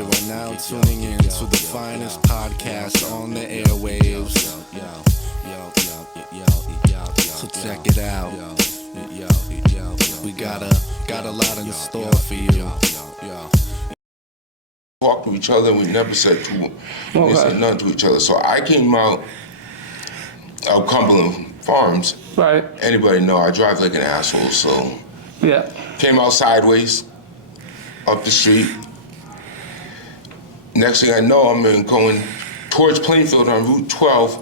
You are now tuning in to the finest podcast on the airwaves. So check it out. We got a lot in store for you. Talk to each other, we never said nothing to each other. So I came out of Cumberland Farms. Right. Anybody know I drive like an asshole, so Yeah. came out sideways up the street. Next thing I know, I'm going towards Plainfield on Route 12.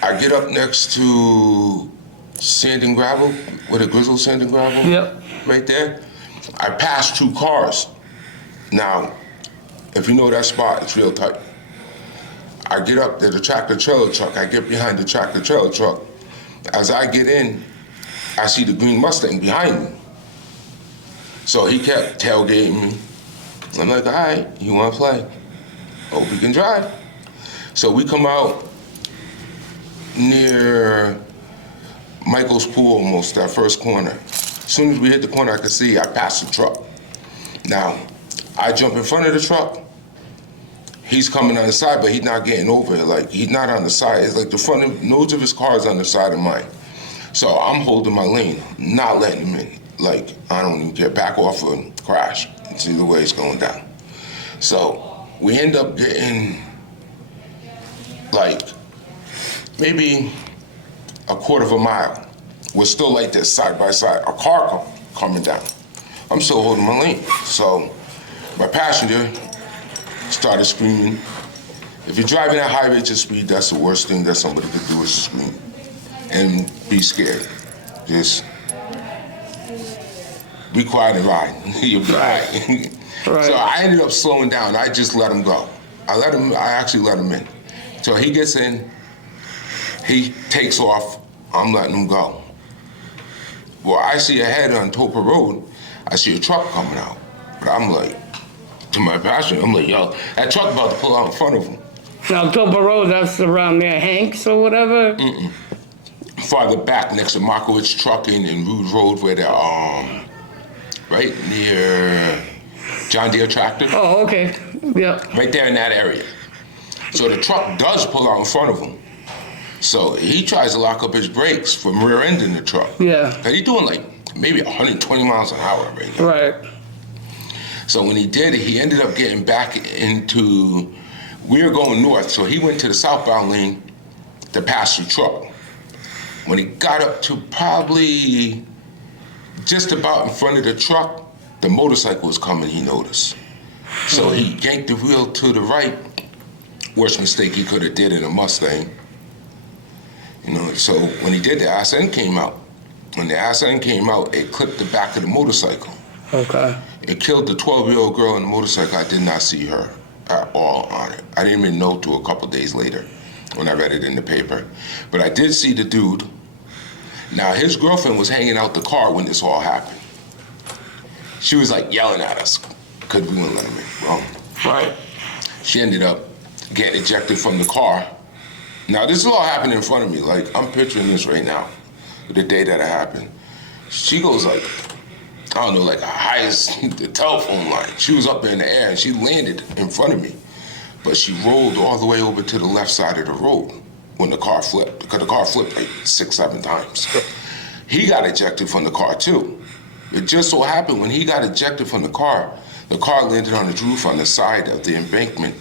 I get up next to Sand and Gravel, where the Grizzle Sand and Gravel, Yep. right there. I passed two cars. Now, if you know that spot, it's real tight. I get up there, the tractor trailer truck, I get behind the tractor trailer truck. As I get in, I see the green Mustang behind me. So he kept tailgating me. I'm like, all right, you wanna play? Hope you can drive. So we come out near Michael's Pool almost, that first corner. As soon as we hit the corner, I could see I passed the truck. Now, I jump in front of the truck. He's coming on the side, but he's not getting over it. Like, he's not on the side. It's like the front nose of his car is on the side of mine. So I'm holding my lane, not letting him in. Like, I don't even care, back off and crash. It's either way it's going down. So we end up getting, like, maybe a quarter of a mile. We're still like this, side by side. A car coming down. I'm still holding my lane. So my passenger started screaming. If you're driving at high rates of speed, that's the worst thing that somebody could do is scream and be scared. Just be quiet and ride. You'll be all right. Right. So I ended up slowing down. I just let him go. I actually let him in. So he gets in, he takes off, I'm letting him go. Well, I see ahead on Topa Road, I see a truck coming out. But I'm like, to my passenger, I'm like, yo, that truck about to pull out in front of him. Now, Topa Road, that's around near Hanks or whatever? Farther back, next to Markowitz Trucking and Rude Road, where they're, right near John Deere Tractor. Oh, okay. Yep. Right there in that area. So the truck does pull out in front of him. So he tries to lock up his brakes from rear-ending the truck. Yeah. And he's doing like maybe 120 miles an hour right now. Right. So when he did it, he ended up getting back into, we were going north, so he went to the southbound lane to pass the truck. When he got up to probably just about in front of the truck, the motorcycle was coming, he noticed. So he yanked the wheel to the right. Worst mistake he could have did in a Mustang. You know, so when he did, the ass end came out. When the ass end came out, it clipped the back of the motorcycle. Okay. It killed the 12-year-old girl on the motorcycle. I did not see her at all on it. I didn't even know till a couple days later when I read it in the paper. But I did see the dude. Now, his girlfriend was hanging out the car when this all happened. She was like yelling at us because we wouldn't let him in. Well, Right. she ended up getting ejected from the car. Now, this is all happening in front of me. Like, I'm picturing this right now, the day that it happened. She goes like, I don't know, like high as the telephone line. She was up in the air and she landed in front of me. But she rolled all the way over to the left side of the road when the car flipped, because the car flipped like 6, 7 times. He got ejected from the car too. It just so happened when he got ejected from the car landed on the roof on the side of the embankment,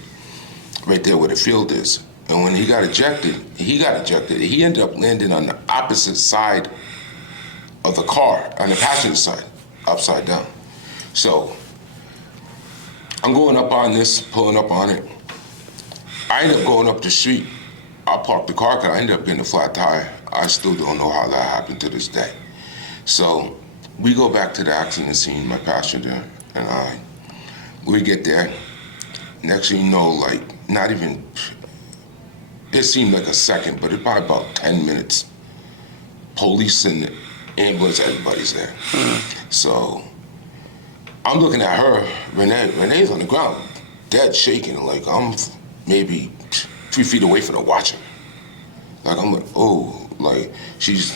right there where the field is. And when he got ejected, he ended up landing on the opposite side of the car, on the passenger side, upside down. So I'm going up on this, pulling up on it. I end up going up the street. I parked the car because I ended up getting a flat tire. I still don't know how that happened to this day. So we go back to the accident scene, my passenger and I. We get there. Next thing you know, like, not even, it seemed like a second, but it's probably about 10 minutes. Police and ambulance, everybody's there. So I'm looking at her, Renee's on the ground, dead shaking, like I'm maybe 3 feet away from her watching. Like, I'm like, oh, like, she's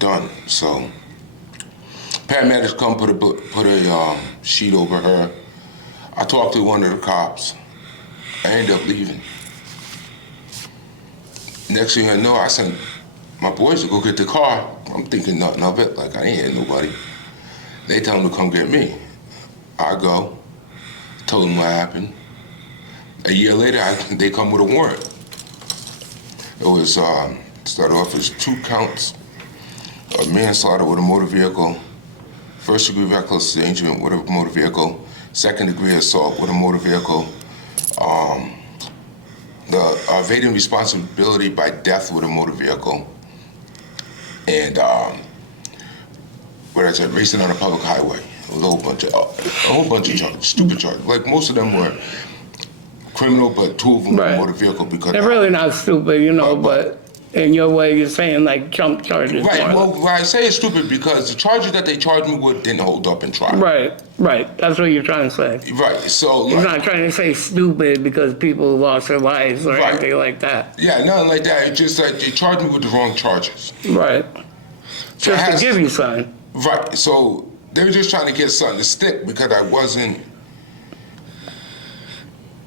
done. So paramedics come put a sheet over her. I talked to one of the cops. I ended up leaving. Next thing I know, I sent my boys to go get the car. I'm thinking nothing of it, like I ain't hit nobody. They tell them to come get me. I go, told them what happened. A year later, they come with a warrant. It was, started off as 2 counts of manslaughter with a motor vehicle, first-degree reckless endangerment with a motor vehicle, second-degree assault with a motor vehicle, the evading responsibility by death with a motor vehicle, and what I said, racing on a public highway. It was a whole bunch of charges, stupid charges. Like most of them were criminal, but 2 of them were motor vehicle because they're really not stupid, you know, but in your way, you're saying like jump charges. Right. Well, when I say it's stupid because the charges that they charged me with didn't hold up in trial. Right. That's what you're trying to say. Right. So you're not trying to say stupid because people lost their lives or anything like that. Yeah, nothing like that. It's just like they charged me with the wrong charges. Right. So just to give you something. Right. So they were just trying to get something to stick because I wasn't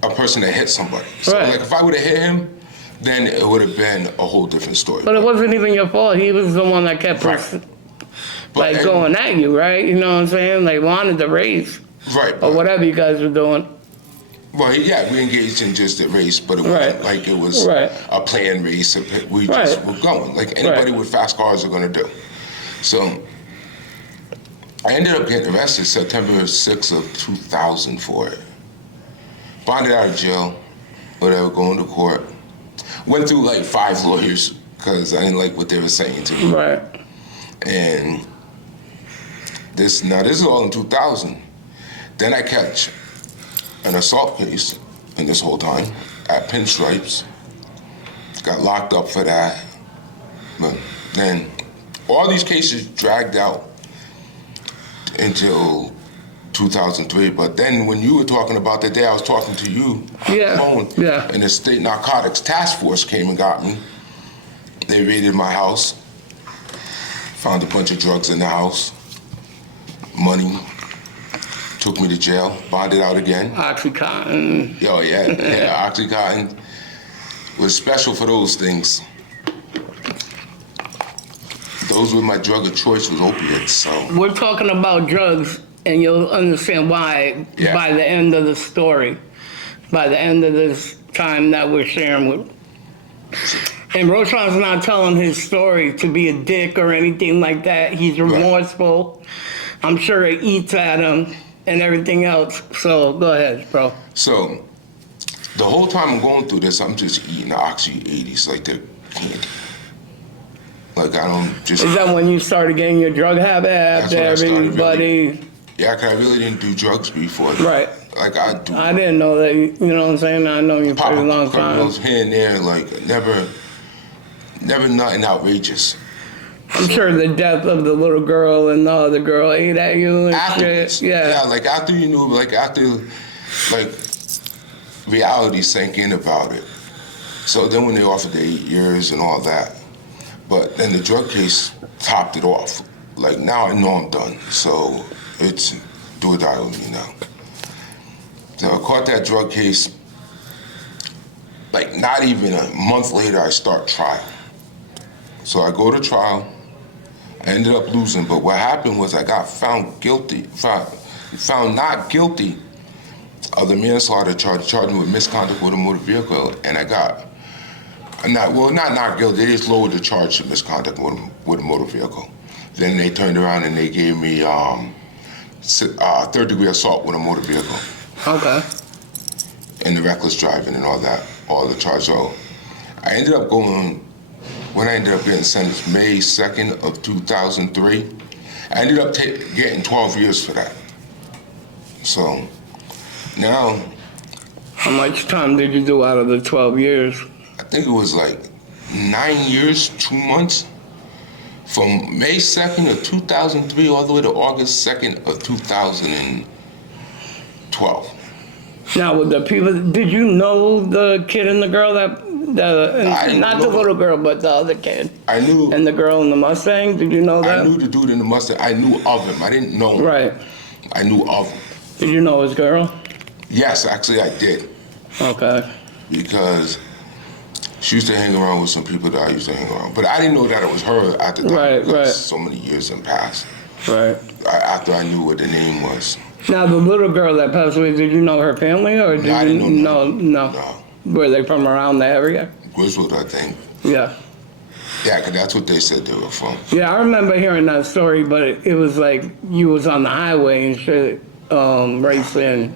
a person that hit somebody. So like if I would have hit him, then it would have been a whole different story. But it wasn't even your fault. He was the one that kept going at you, right? You know what I'm saying? Like wanted to race. Right. Or whatever you guys were doing. Well, yeah, we engaged in just a race, but it wasn't like it was a planned race. We just were going, like anybody with fast cars are going to do. So I ended up getting arrested September 6th of 2000 for it. Bonded out of jail, whatever, going to court. Went through like 5 lawyers because I didn't like what they were saying to me. Right. And this is all in 2000. Then I catch an assault case in this whole time at Pinstripes. Got locked up for that. But then all these cases dragged out until 2003. But then when you were talking about the day I was talking to you on the phone, and the State Narcotics Task Force came and got me. They raided my house, found a bunch of drugs in the house, money, took me to jail, bonded out again. Oxycontin. Oxycontin was special for those things. Those were my drug of choice, was opiates. So we're talking about drugs, and you'll understand why by the end of the story, by the end of this time that we're sharing with. And Roshun's not telling his story to be a dick or anything like that. He's remorseful. I'm sure it eats at him and everything else. So go ahead, bro. So the whole time I'm going through this, I'm just eating Oxy 80s like they're candy. Like I don't just. Is that when you started getting your drug habit after everybody? Yeah, because I really didn't do drugs before. Right. Like I do. I didn't know that. You know what I'm saying? I know you for a long time. Here and there, like never nothing outrageous. I'm sure the death of the little girl and the other girl ate at you and shit. Yeah, like after you knew, like reality sank in about it. So then when they offered the 8 years and all that, but then the drug case topped it off. Like now I know I'm done, so it's do or die with me now. So I caught that drug case, like not even a month later I start trial. So I go to trial, I ended up losing, but what happened was I got found not guilty of the manslaughter charge, charged me with misconduct with a motor vehicle, and I got, not guilty, they just lowered the charge to misconduct with a motor vehicle. Then they turned around and they gave me third-degree assault with a motor vehicle. Okay. And the reckless driving and all that, all the charges. So I ended up going, when I ended up getting sentenced May 2nd of 2003, I ended up getting 12 years for that. So now. How much time did you do out of the 12 years? I think it was like 9 years, 2 months. From May 2nd of 2003 all the way to August 2nd of 2012. Now, with the people, did you know the kid and the girl not the little girl, but the other kid? I knew. And the girl in the Mustang, did you know that? I knew the dude in the Mustang. I knew of him. I didn't know him. Right. I knew of him. Did you know his girl? Yes, actually I did. Okay. Because she used to hang around with some people that I used to hang around. But I didn't know that it was her at the time. Right, because right. so many years had passed. Right. After I knew what the name was. Now, the little girl that passed away, did you know her family, or did I you didn't know no? No. Were they from around the area? Griswold, I think. Yeah. Yeah, 'cause that's what they said they were from. Yeah, I remember hearing that story, but it was like you was on the highway and shit, racing.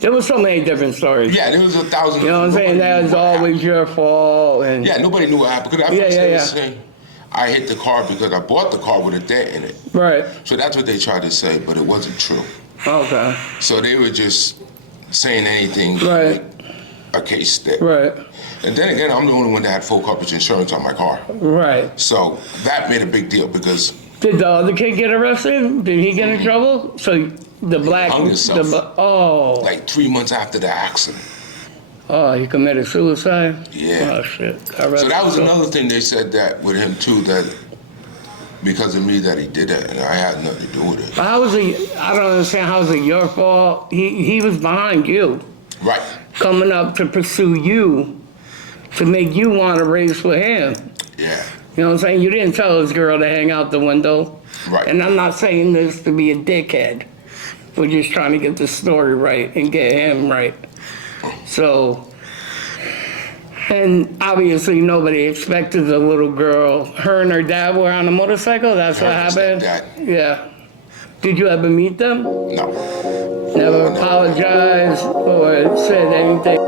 There was so many different stories. Yeah, there was 1,000. You know what I'm saying? That was always happened. your fault. And Yeah, nobody knew what happened. Because at Yeah, first yeah, they were yeah. saying I hit the car because I bought the car with a dent in it. Right. So that's what they tried to say, but it wasn't true. Okay. So they were just saying anything to Right. make a case stick. Right. And then again, I'm the only one that had full coverage insurance on my car. Right. So that made a big deal because Did the other kid get arrested? Did he get in trouble? So the black, hung himself. Like, like 3 months after the accident. he committed suicide. Yeah. Oh shit. So that was another thing they said that with him too, that because of me that he did that, and I had nothing to do with it. How was it? I don't understand. How was it your fault? He was behind you, Right. coming up to pursue you, to make you want to race with him. Yeah. You know what I'm saying? You didn't tell this girl to hang out the window. Right. And I'm not saying this to be a dickhead. We're just trying to get the story right and get him right. So, and obviously nobody expected the little girl. Her and her dad were on a motorcycle. That's what Her and happened. stepdad. Yeah. Did you ever meet them? No. Never apologized or said anything?